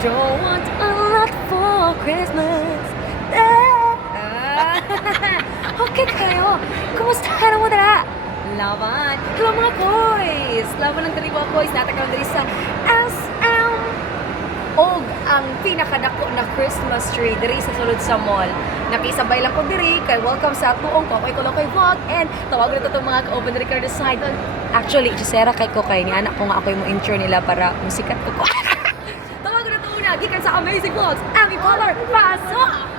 don't want a lot for Christmas. Okay kayo. Kumusta ka na mo dala? Laban. Hello mga koys. Laban ng dali mga koys. Natakaw dali sa SM. Og ang pinakadako na Christmas tree diri sa sulod sa mall. Nakisabay lang ko diri kay welcome sa tuong Kokoy vlog and tawag na itong mga ka-open diri ka side. Actually, Gisera kay Kokoy ni anak ko nga ako yung intro nila para musikat ko. Tawag na ito una gikan sa Amazing Vlogs. Ami Polar, pasok!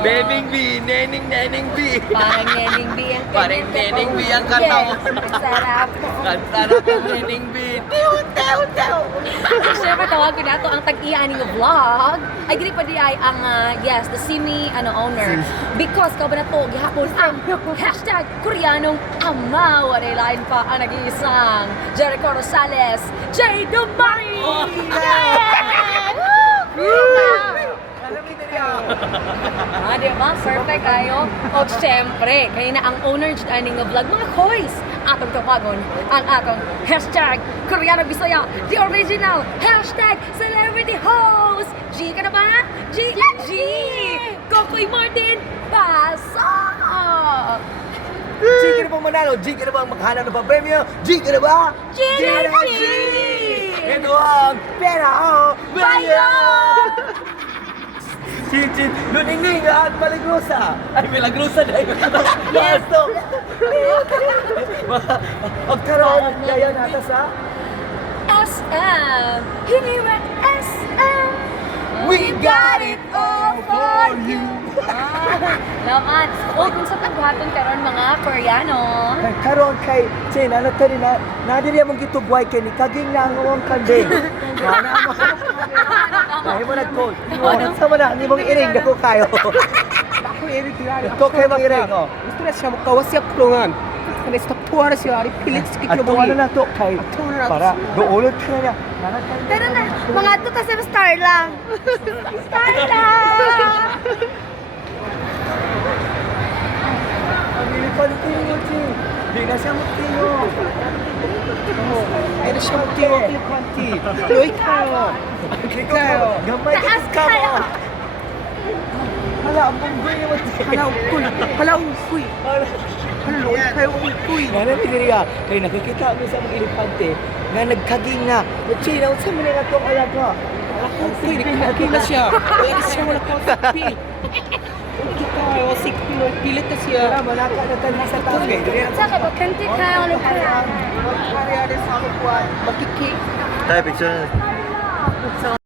Bebing B, Neneng B. Parang Neneng B ang Parang Neneng B ang katawa. Sarap. Kanta na kang Neneng B. Tew. Siyempre tawagin na ito ang tag-iyaning vlog. Ay dili pa di ay ang yes, the simi owner. Because ka ba na to gihapon ang hashtag Koreanong ama. Wala lain pa ang nag-iisang Jericho Rosales, J. Dumari. Di ba? Perfect kayo. O siyempre, kayo na ang owner dyan ng vlog. Mga koys, atong tawagon ang atong hashtag Koreanong Bisaya, the original hashtag celebrity host. G ka na ba? G! Kokoy Martin, pasok! G ka na bang manalo? G ka na bang maghanap ng premyo? G ka na ba? G! Ito ang pera o bayan! Chin, luning-ning at malagrusa. Ay, malagrusa na yun. Yes. Magkaroon, kaya nata sa SM! Here at SM! We got it all for you. Naman. O kung sa paghaton karon mga Koreano. Karon kay Chin, ano tari na nadiri among gitubuhay kay ni kaging nangawang kandeng. Ay mo nag-call. Sa mo na ni mong iring dako kayo. Ako iring tirari. Ko kay mong iring oh. Gusto na siya makawasyak tulungan. Kaya stop tuwa na siya. Pilit sa At kikilo tuwa na to kay para doolot ka na. Pero na, mga tuta sa star lang. Star lang! Pilipan-tingo, Chin. Di na siya magtingo. Ay na siya magtingo. Pilipanti. Loy kayo. Kayo. Gamay Taas ka kayo. mo. Hala, ang bunggoy naman. Hala ukoy. Hala loy kayo ukoy. Nga namin diri ka. Kaya nakikita mo sa mga elepante nga nagkaging na. Chin, ang sa mga nga itong alaga. Ukoy, nagkakagin na siya. Wala siya wala kang sakpil. Kayo, sikpil. Pilit na siya. Wala, malaka na tayo sa taas. Saka ba, kanti ka ulit pala. Magkakari sa ako po. Makikik. Tayo, picture.